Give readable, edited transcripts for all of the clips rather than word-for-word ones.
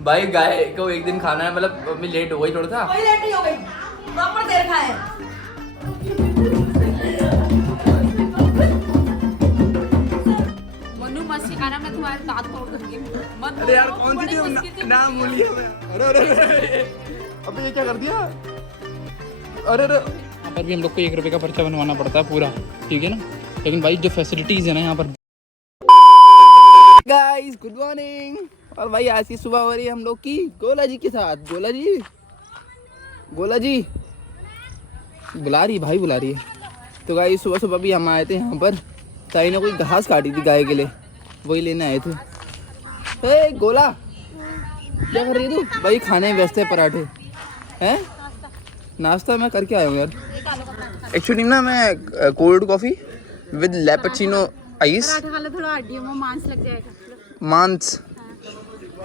भाई गाय को एक दिन खाना है, मतलब मम्मी लेट हो गई थोड़ा सा। कोई लेट नहीं हो गई, प्रॉपर देर खाए। मनु मत सिखाना, मैं तुम्हारे दांत तोड़ दूंगी। मत अरे यार बोलो, कौन सी बड़ी थी मुश्किल से नाम भूल गया मैं। अरे अबे ये क्या कर दिया। अरे यहाँ पर भी हम लोग को 1 रुपये का पर्चा बनवाना पड़ता है पूरा, ठीक है ना। लेकिन भाई जो फैसिलिटीज है ना यहाँ पर। Guys good morning. और भाई आज की सुबह हो रही है हम लोग की गोला जी के साथ। गोला जी बुला रही है भाई, बुला रही है। तो गाइस सुबह सुबह भी हम आए थे यहाँ पर। ताई ने कोई घास काटी थी गाय के लिए, वही लेने आए थे। हे गोला क्या कर रही है तू? भाई खाने में व्यस्त है, पराठे हैं। नाश्ता मैं करके आया हूँ यार। एक्चुअली ना मैं कोल्ड कॉफ़ी विद लैपचिनो आइस। पराठा खा लो, थोड़ा हड्डियों में मांस लग जाएगा।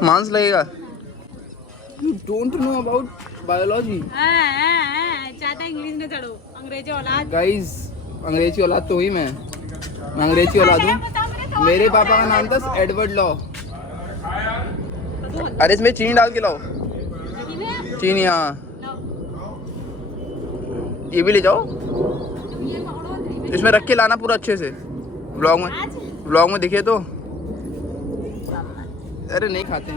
मांस लगेगा। You don't know about biology. चाहता इंग्लिश में चढ़ो, अंग्रेजी औलाद। गाइस अंग्रेजी औलाद तो हुई मैं अंग्रेजी औलाद हूँ। मेरे पापा का नाम था एडवर्ड लॉ। अरे इसमें चीनी डाल के लाओ, चीनी। हाँ ये भी ले जाओ, इसमें रख के लाना पूरा अच्छे से। व्लॉग में दिखे तो। अरे नहीं खाते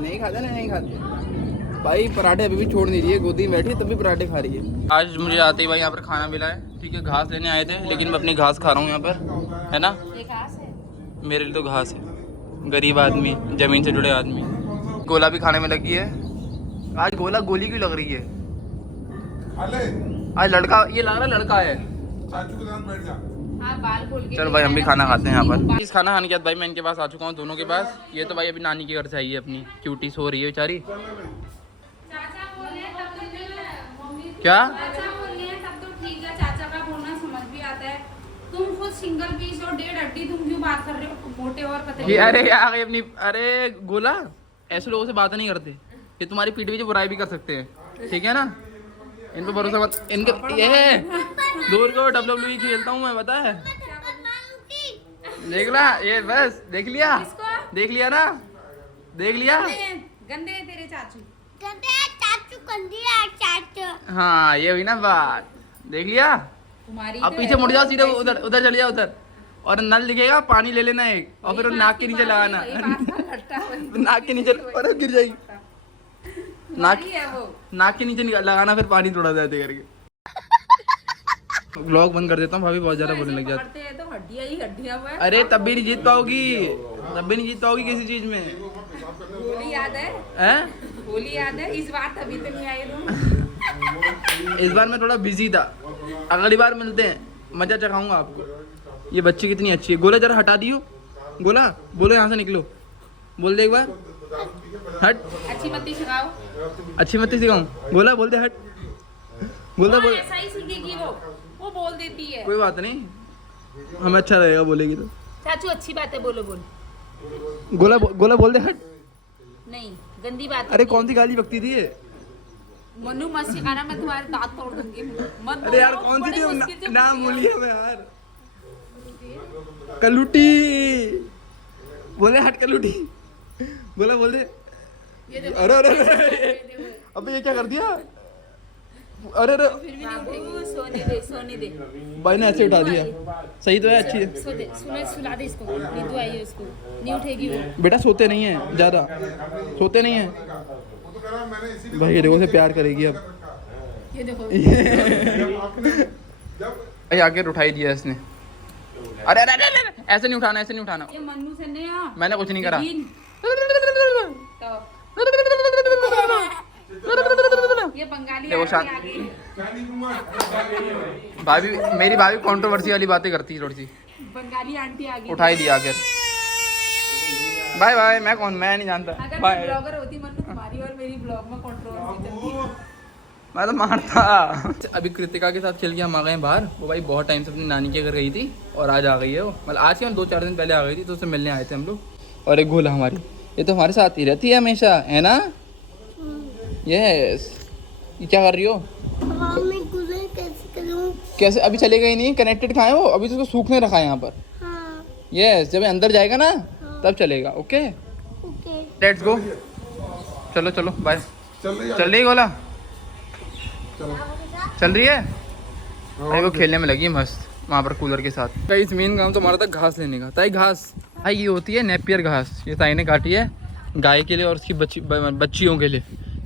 भाई। पराठे अभी भी छोड़ नहीं रही है, गोदी में बैठी तब भी पराठे खा रही है। आज मुझे आते ही भाई यहाँ पर खाना मिला है, ठीक है। घास लेने आए थे लेकिन मैं अपनी घास खा रहा हूँ यहाँ पर, है ना। मेरे लिए तो घास है, गरीब आदमी, जमीन से जुड़े आदमी। गोला भी खाने में लगी है। आज गोला गोली क्यों लग रही है? आज लड़का, ये लग रहा है लड़का है। चल भाई हम भी खाना खाते हैं यहाँ पर। इस खाना खाने के बाद भाई मैं इनके पास आ चुका हूँ, दोनों के पास। ये तो भाई अभी नानी के घर से आई है अपनी, क्यूटी सो रही है बेचारी। क्या चाचा बोल रहे हैं तब तो ठीक है, चाचा का बोलना समझ भी आता है। तुम खुद सिंगल पीस और 1.5 हड्डी, तुम क्यों बात कर रहे हो मोटे और पतले? ये अरे यार अपनी, अरे गोला ऐसे लोगों से बात नहीं करते, ये तुम्हारी पीठ पीछे बुराई भी कर सकते हैं, ठीक है ना। इन पे भरोसा मत। इनके ये दूर को WWE खेलता हूँ मैं, पता है। देख ला ये, बस देख लिया ना, देख लिया। गंदे हैं तेरे चाचू। हाँ ये हुई ना बात, देख लिया। तुम्हारी अब पीछे मुड़ जाओ, सीधे उधर चले जाओ उधर, और नल दिखेगा, पानी ले लेना एक, और फिर नाक के नीचे लगाना। नाक के नीचे, और गिर जाएगी। नाक के नीचे लगाना, फिर पानी थोड़ा जाते करके। व्लॉग बंद कर देता हूँ, भाभी बहुत ज्यादा बोलने लग जाती है। तो हड्डियां ही हड्डियां हुआ है। अरे तब भी नहीं जीत पाओगी किसी चीज में। होली याद है? हैं? होली याद है? इस बार तभी तो नहीं आए तुम। इस बार मैं थोड़ा बिजी था, अगली बार मिलते हैं, मजा चखाऊंगा आपको। ये बच्ची कितनी अच्छी है। गोला जरा हटा दियो, गोला बोलो यहाँ से निकलो, बोल दे एक बार, हट। अच्छी मत्ती सिखाओ। अच्छी मत सिखाऊं, गोला बोल दे, हट। बोल दे, बोल। ऐसा ही सीखेगी वो बोल देती है। कोई बात नहीं, हमें अच्छा रहेगा बोलेगी तो। चाचू अच्छी बात है, बोलो बोल। गोला बोल दे, हट। नहीं गंदी बात। अरे कौन सी गाली बकती थी ये? मनु मत सिखाना, मैं तुम्हारे दांत तोड़ दूंगी। मत अरे यार बोलो, कौन सी बड़ी थी मुश्किल से नाम पूछी भूलिए मैं यार। कलूटी बोले, हट कलूटी। बोल दे। ये देखो, अरे देखो। अबे ये क्या कर दिया? अरे फिर भी नहीं उठेगी। सोने दे। भाई ने ऐसे उठा दिया, सही तो है, अच्छी है। सुला दे इसको, नींद आई है उसको, नहीं उठेगी वो। बेटा सोते नहीं है ज्यादा, सोते नहीं है भाई। ये देखो से प्यार करेगी अब। ये देखो भाई आके उठाई दिया इसने। अरे ऐसे नहीं उठाना, ये मन्नू से नहीं आ। मैंने कुछ नहीं करा। ये बंगाली देखो आंटी आ गई। भाभी, मेरी भाभी कंट्रोवर्सी वाली बातें करती है थोड़ी सी। बंगाली आंटी आ गई। उठाई दिया आकर। Bye bye. मैं नहीं जानता। अगर बाय। मैं ब्लॉगर होती मन्नू, तुम्हारी और मेरी ब्लॉग में कंट्रोवर्सी चलती। मैं तो मारता। अभी कृतिका के साथ चल के हम आ गए हैं बाहर। वो भाई बहुत टाइम से अपनी नानी के घर गई थी और आज आ गई है वो, मतलब आज ही 2-4 दिन पहले आ गई थी, तो उससे मिलने आए थे हम लोग। और एक गोला हमारी, ये तो हमारे साथ ही रहती है हमेशा, है ना। यस। ये क्या कर रही हो? कैसे? अभी चलेगा ही नहीं, कनेक्टेड कहाँ है वो? अभी तो उसको सूखने रखा है यहाँ पर। यस, जब अंदर जाएगा ना तब चलेगा। Okay let's go. चलो चलो बाय। चल चल रही है गोला? चलो चल रही है भाई, वो खेलने में लगी है मस्त वहाँ पर कूलर के साथ। भाई इस मेन काम तो हमारा था घास लेने का। ताई घास भाई ये होती है नेपियर घास, ये ताई ने काटी है गाय के लिए और उसकी बच्चियों के लिए,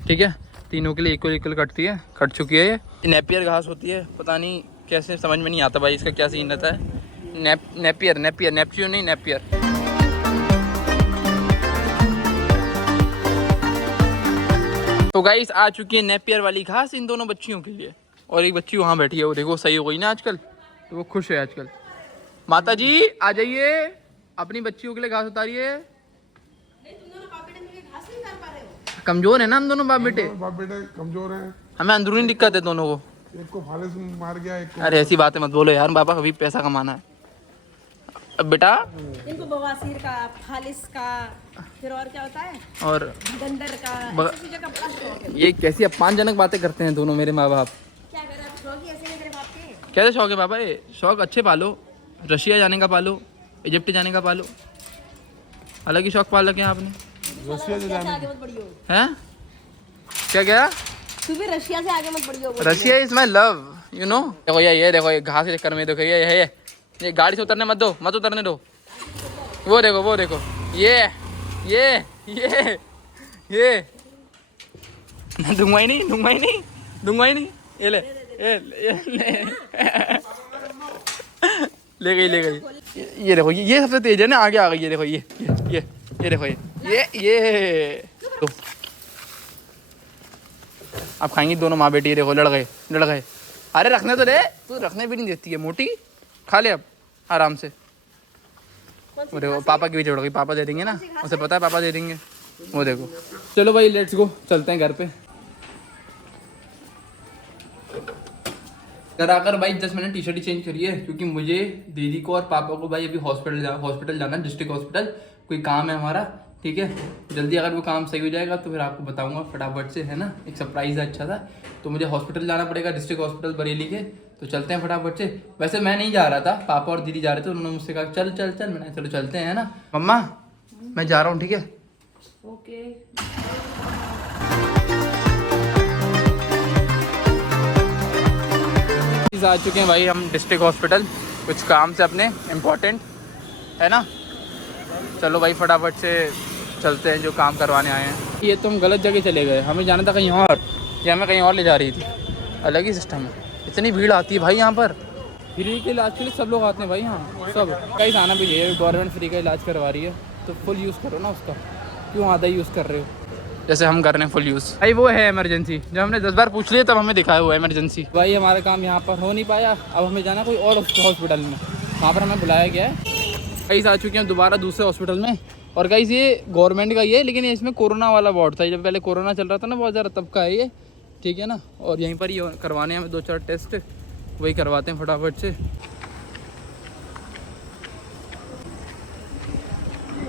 ठीक है, तीनों के लिए इक्वल इक्वल कटती है, कट चुकी है। ये नेपियर घास होती है, पता नहीं कैसे, समझ में नहीं आता भाई इसका क्या सीन रहता है। नेपियर नेपियर नेपच्यू नहीं नेपियर। तो गाइस आ चुकी है नेपियर वाली घास इन दोनों बच्चियों के लिए, और एक बच्ची वहाँ बैठी है, वो देखो सही हो गई ना आजकल, तो वो खुश है आजकल। माता जी आ जाइए, अपनी बच्चियों के लिए घास उतारिए। कमजोर है ना हम दोनों बाप बेटे? बाप बेटे कमजोर हैं, हमें अंदरूनी दिक्कत है दोनों को। एक को फाले से मार गया, एक को। अरे ऐसी बातें मत बोलो यार, पापा कभी पैसा कमाना है। अब बेटा इनको बवासीर का, फालिस का, फिर और क्या होता है, और गंदर का, ऐसी चीजों का बड़ा शौक है। ये कैसी अपमानजनक बातें करते हैं दोनों मेरे माँ बाप। क्या करें, आप शौक ही ऐसे नहीं तेरे बाप के। कैसे शौक है पापा? ये शौक अच्छे पालो, रशिया जाने का पालो, इजिप्ट जाने का पालो, अलग ही शौक पाल रखे हैं आपने। रशिया से रशिया से आगे मत बढ़ियो, हैं क्या क्या? तू भी रशिया से आगे मत बढ़ियो। Russia is my love, you know. देखो ये देखो ये घास के चक्कर में देखो ये गाड़ी से उतरने मत दो, मत उतरने दो। वो देखो ये दूंगा ही नहीं। ये ले ले गई। ये देखो ये सबसे तेज है ना, आगे आ गई। ये देखो ये देखो ये तो आप खाएंगी दोनों माँ बेटी। देखो लड़ गए। अरे रखने तो दे, तू रखने भी नहीं देती है मोटी, खा ले अब आराम से। वो देखो पापा की भी जोड़ गई, पापा दे देंगे ना, उसे पता है पापा दे देंगे। वो देखो चलो भाई लेट्स गो, चलते हैं घर पे। घर आकर भाई 10 मिनट टी शर्ट ही चेंज करी है, क्योंकि मुझे दीदी को और पापा को भाई अभी हॉस्पिटल जाना है, डिस्ट्रिक्ट हॉस्पिटल, कोई काम है हमारा, ठीक है। जल्दी अगर वो काम सही हो जाएगा तो फिर आपको बताऊंगा फटाफट से, है ना। एक सरप्राइज है अच्छा था, तो मुझे हॉस्पिटल जाना पड़ेगा, डिस्ट्रिक्ट हॉस्पिटल बरेली के। तो चलते हैं फटाफट से। वैसे मैं नहीं जा रहा था, पापा और दीदी जा रहे थे, उन्होंने मुझसे कहा चल चल चल, मैंने चलो चलते हैं, है ना। मम्मा मैं जा रहा हूँ, ठीक है। ओके आ चुके हैं भाई हम डिस्ट्रिक्ट हॉस्पिटल, कुछ काम से अपने इम्पोर्टेंट, है ना। चलो भाई फटाफट से चलते हैं, जो काम करवाने आए हैं। ये तुम गलत जगह चले गए, हमें जाना था कहीं और, ये हमें कहीं और ले जा रही थी। अलग ही सिस्टम है, इतनी भीड़ आती है भाई यहाँ पर। फ्री के इलाज के लिए सब लोग आते हैं भाई यहाँ, सब कहीं आना भी चाहिए। गवर्नमेंट फ्री का इलाज करवा रही है तो फुल यूज़ करो ना उसका, क्यों आधा यूज़ कर रहे हो जैसे हम कर रहे हैं फुल यूज़। भाई वो है इमरजेंसी, जब हमने 10 बार पूछ लिया तब हमें दिखाया वो इमरजेंसी। भाई हमारा काम यहाँ पर हो नहीं पाया, अब हमें जाना कोई और हॉस्पिटल में, वहाँ पर हमें बुलाया गया है। गाइस आ चुके हैं दोबारा दूसरे हॉस्पिटल में, और गाइस ये गवर्नमेंट का ही है, लेकिन इसमें कोरोना वाला वार्ड था, जब पहले कोरोना चल रहा था ना बहुत ज़्यादा, तब का है ये, ठीक है ना। और यहीं पर ही करवाने हमें 2-4 टेस्ट, वही करवाते हैं फटाफट से।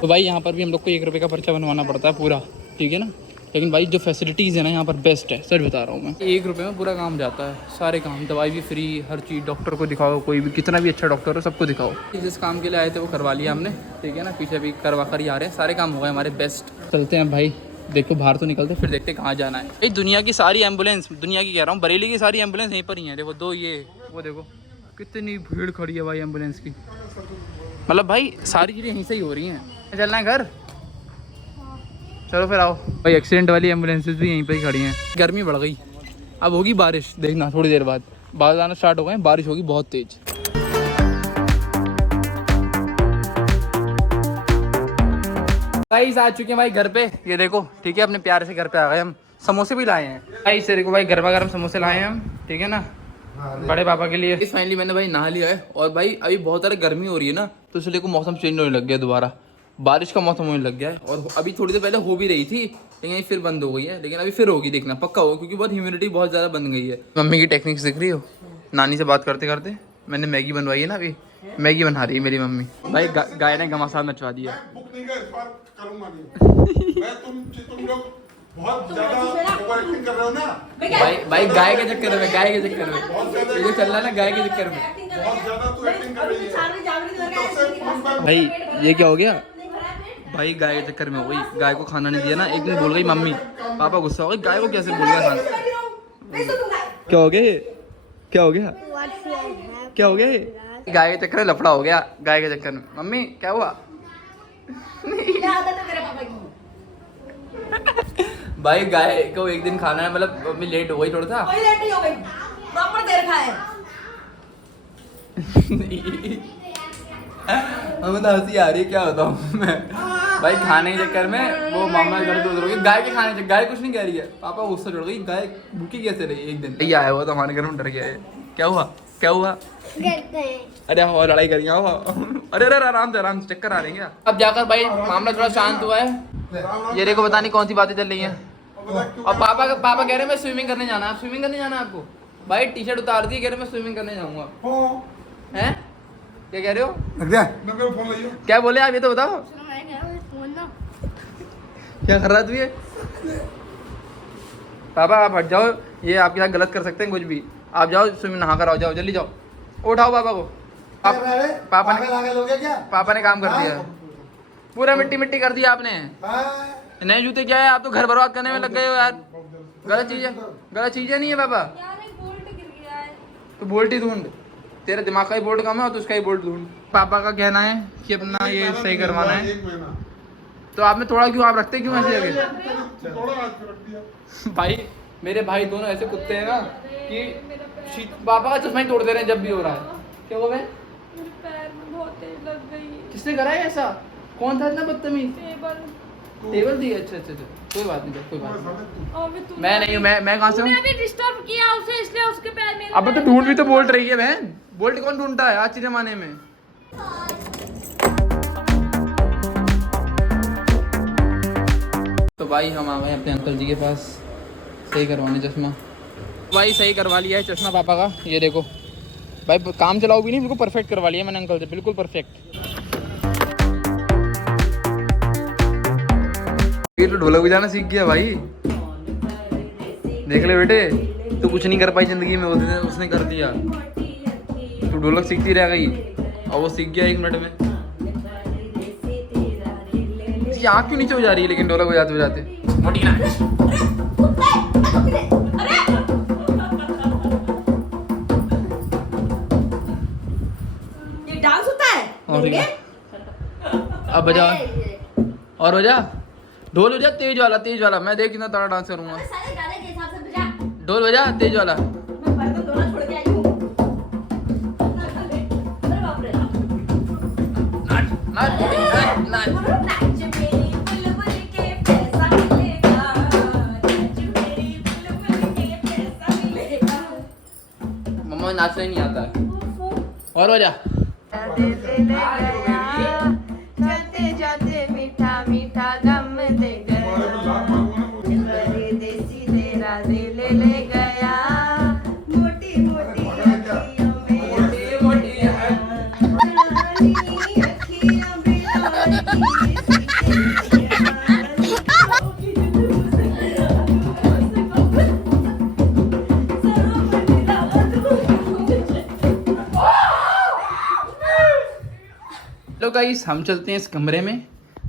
तो भाई यहाँ पर भी हम लोग को 1 रुपये का पर्चा बनवाना पड़ता है पूरा, ठीक है ना। लेकिन भाई जो फैसिलिटीज़ है ना यहाँ पर बेस्ट है, सच बता रहा हूँ मैं। 1 रुपये में पूरा काम जाता है, सारे काम, दवाई भी फ्री, हर चीज़। डॉक्टर को दिखाओ, कोई भी कितना भी अच्छा डॉक्टर हो सबको दिखाओ। जिस काम के लिए आए थे वो करवा लिया हमने, ठीक है ना। पीछे भी करवा कर ही आ रहे हैं, सारे काम हो गए हमारे बेस्ट। चलते हैं भाई, देखो बाहर तो निकलते फिर देखते कहाँ जाना है। भाई दुनिया की सारी एम्बुलेंस, दुनिया की कह रहा हूँ, बरेली की सारी एम्बुलेंस यहीं पर ही है। देखो 2 ये, वो देखो कितनी भीड़ खड़ी है भाई एम्बुलेंस की। मतलब भाई सारी चीज़ें यहीं से ही हो रही हैं। चलना है घर, चलो फिर आओ। भाई एक्सीडेंट वाली एम्बुलेंसेज भी यहीं पर ही खड़ी हैं। गर्मी बढ़ गई, अब होगी बारिश, देखना थोड़ी देर बाद बादल आना स्टार्ट हो गए, बारिश होगी बहुत तेज। गाइस आ चुके हैं भाई घर पे, ये देखो, ठीक है। अपने प्यारे से घर पे आ गए हम, समोसे भी लाए हैं गाइस। देखो भाई गर्मा गर्म समोसे लाए हैं हम, ठीक है ना, बड़े पापा के लिए। फाइनली मैंने भाई नहा लिया है, और भाई अभी बहुत ज़्यादा गर्मी हो रही है ना, तो इसलिए को मौसम चेंज होने लग गया, दोबारा बारिश का मौसम होने लग गया है। और अभी थोड़ी देर पहले हो भी रही थी, लेकिन फिर बंद हो गई है, लेकिन अभी फिर होगी, देखना पक्का होगा, क्योंकि बहुत ह्यूमिडिटी बहुत ज़्यादा बन गई है। मम्मी की टेक्निक्स दिख रही हो, नानी से बात करते करते मैंने मैगी बनवाई है ना, अभी मैगी बना रही है मेरी मम्मी। भाई गाय ने घमासान मचवा दिया। बहुत ज्यादा ओवर एक्टिंग कर रहे हो ना भाई गाय के चक्कर में, गाय के चक्कर में ये चल रहा है ना, गाय के चक्कर में बहुत ज्यादा तू एक्टिंग कर रही है भाई। ये क्या हो गया भाई, गाय के चक्कर में हो गई, गाय को खाना नहीं दिया ना। एक दिन बोल गई मम्मी पापा गुस्सा हो गए, गाय को कैसे भूल गया खाना? नहीं तो तुम गाय। क्या हो गया ये? क्या हो गया? क्या हो गया ये? गाय के चक्कर में लफड़ा हो गया, गाय के चक्कर में। मम्मी क्या हुआ? क्या आदत है तेरे पापा की? भाई गाय को एक दिन खाना है, मतलब मम्मी लेट हो गई थोड़ा सा। कोई लेट नहीं हो गई, प्रॉपर देर खाए। हमें तो हंसी आ रही है, क्या बताऊं मैं। भाई खाने के चक्कर में वो मामा घर उधर हो गई, गाय के खाने, गाय कुछ नहीं कह रही है, पापा गुस्सा चढ़ गई, गाय भूखी कैसे रही एक दिन। ये आया हुआ तो हमारे घर में डर गया है। क्या हुआ? क्या हुआ? अरे और लड़ाई करेंगे, आओ। अरे अरे आराम से चक्कर आ रहे हैं क्या? अब जाकर भाई मामला थोड़ा शांत हुआ है। ये देखो पता नहीं कौन सी बातें चल रही हैं। और पापा कह रहे हैं मैं स्विमिंग करने जाना है। स्विमिंग करने जाना है आपको? भाई टी शर्ट उतार दी, कह रहे मैं स्विमिंग करने जाऊंगा। हैं? क्या कह रहे हो? क्या बोले आप, ये तो बताओ। क्या कर रहा तू ये? पापा आप हट जाओ, ये आपके साथ गलत कर सकते हैं कुछ भी। आप जाओ स्विमिंग नहा कर आओ, जाओ जल्दी जाओ। उठाओ पापा को। पापा ने काम कर दिया, पूरा मिट्टी कर दिया आपने। नए जूते क्या है, आप तो घर बर्बाद करने में लग गए हो यार। गलत चीजें नहीं है पापा। यार एक बोल्ट गिर गया है। तो बोल्ट ही ढूंढ, तेरे दिमाग का ही बोल्ट कम है और उसका ही बोल्ट ढूंढ। पापा का कहना है कि अपना ये सही करवाना है, तो आपने थोड़ा क्यों, आप रखते क्यों ऐसे जगह? भाई मेरे भाई दोनों ऐसे कुत्ते हैं ना कि पापा का चश्मा ही तोड़ दे रहे हैं जब भी हो रहा है। क्या हो गए? मेरे पैर में बहुत तेज लग गई। किसने करा है ऐसा? कौन था इतना बदतमीज? टेबल दी? अच्छा कोई बात नहीं। मैं नहीं हूँ, मैं कहाँ से हूँ? तूने अभी डिस्टर्ब किया उसे, इसलिए उसके पैर में। अब तो ढूंढ भी तो बोल्ट रही है बहन। बोल्ट कौन ढूंढता है आज के जमाने में? तो भाई हम आ गए अपने अंकल जी के पास सही करवाने चश्मा। भाई सही करवा लिया है चश्मा पापा का, ये देखो भाई, काम चलाओ भी नहीं, बिल्कुल परफेक्ट करवा लिया मैंने अंकल से, बिल्कुल परफेक्ट। ये तो ढोलक बजाना सीख गया भाई, देख ले बेटे, तू कुछ नहीं कर पाई जिंदगी में, उसने कर दिया। तू ढोलक सीखती रह गई और वो सीख गया 1 मिनट में। आँख क्यों नीचे हो जा रही है लेकिन ढोलक बजाते मोटी ना। ये डांस होता है? और क्या? अब बजा और बजा, ढोल बजा तेज वाला। मैं देख कितना तगड़ा डांस करूंगा। सारे गाने के हिसाब से बजा। ढोल बजा तेज वाला। मैं बर्तन धोना छोड़ के आई हूँ। अरे बाप रे। नाच। नाच मेरी बुलबुल के पैसा मिलेगा, नाच मेरी बुलबुल के पैसा मिलेगा। मम्मा नाचना ही नहीं आता है। और बजा। चलते जाते मीठा मीठा गम दे गया, परदेसी तेरा दिल ले गया, मोटी मोटी अखियों में अखियों में लो गाइस हम चलते हैं इस कमरे में,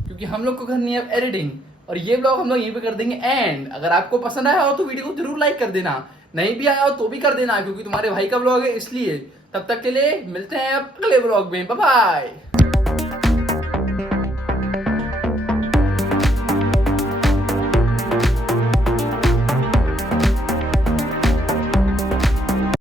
क्योंकि हम लोग को करनी है एडिटिंग, और ये ब्लॉग हम लोग यहीं पे कर देंगे एंड। अगर आपको पसंद आया हो तो वीडियो को जरूर लाइक कर देना, नहीं भी आया हो तो भी कर देना, क्योंकि तुम्हारे भाई का ब्लॉग है इसलिए। तब तक के लिए मिलते हैं अगले ब्लॉग में, बाय बाय।